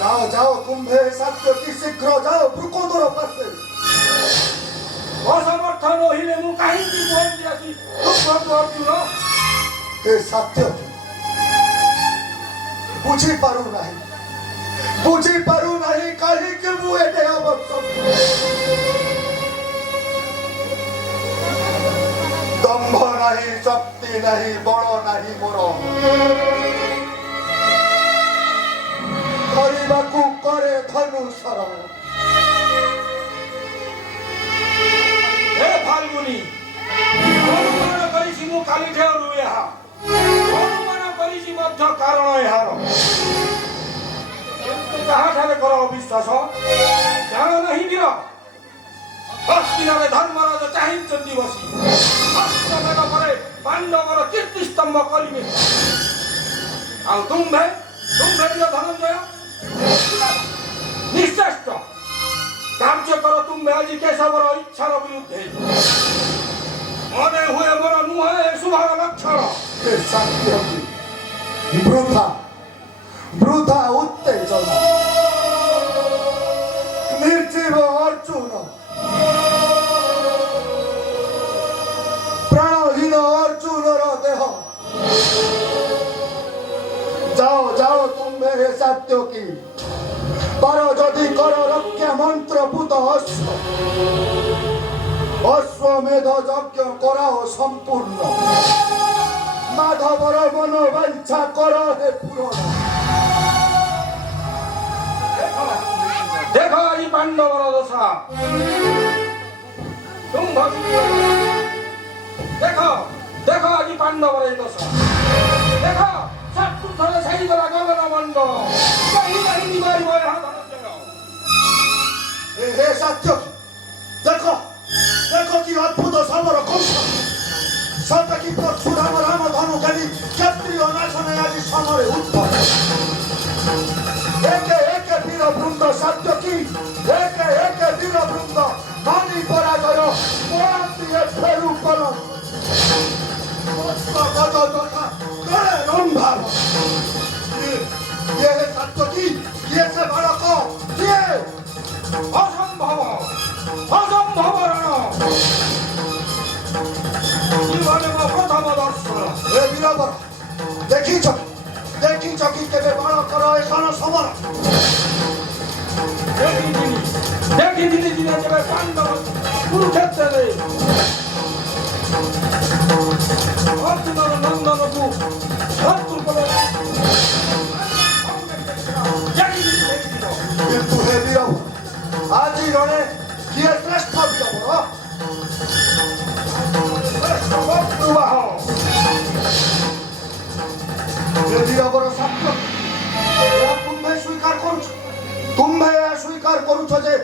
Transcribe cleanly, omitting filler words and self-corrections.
যাও যাও কুম্ভে সাত্যকী শীঘ্র যাও ভ্রুকোদর পাশে অসমর্থ নহিলে মু কাহিঁকি বন্দি আছি অর্জুন ଏ ସତ୍ୟ ବୁଝିପାରୁନାହିଁ କାହିଁକି ମୁଁ ଏତେ ଦମ୍ଭ ନାହିଁ ଶକ୍ତି ନାହିଁ ବଳ ନାହିଁ ମୋର କରିବାକୁ କରେ ଧନୁଷର हे फाल्गुनी अनुमान करिछि मु काली ठेरु एहा अनुमान करिछि मध्य कारण एहार किंतु कहा ठारे कर अविश्वास जान नहीं वीर हस्तिनारे धर्मराज चाहिन्छन्ति बसी हस्तमेघ परे पाण्डवर कीर्ति स्तंभ करिबे आ तुम्भे वीर धनंजय निश्चेष्ट कार्य कर तुम्हें आज केशवर इच्छार विरुद्धे मने हुए मोर नुहे शुभर लक्षण বৃথা উত্তেজনা নির্জীব অর্জুন প্রাণহীন অর্জুনর দেহ যাও যাও তুমি হে সাত্যকী পার যদি কর রক্ষা মন্ত্রভূত অশ্বমেধ যজ্ঞ করাও সম্পূর্ণ মাধবর মনোবাঞ্ছা কর হে পূরণ देखो ई पांडवर दशा तुम देखो देखो आज पांडवर दशा देखो शत्रु थले छाई गला गगन मंडल कहीं कहीं निवारी होय हा धनंजय हे सात्यकी देखो देखो कि अद्भुत समर कौशल सतकी परशुराम राम धनु धरि क्षत्रिय नाशने आज समरे उत्तर एके एके वीर वृंद सात्यकी एके एके वीर वृंद मानी पराजय परांति फेरु कल गज तथा करे रंभार ये है सात्यकी ये से बालक ये असंभव असंभव रण जीवन में प्रथम दर्शन हे वीरवर देखिछ कि केबे बालकर एखन समर देखी दिने दिने जब पांडव कुरुक्षेत्र रे अर्जुन नंदन को शत्रु को কিন্তু হে वीरवर আজি রণে কিয়ে শ্রেষ্ঠ वीरवर वीरवर सात्य तुम्हें स्वीकार करुछ जे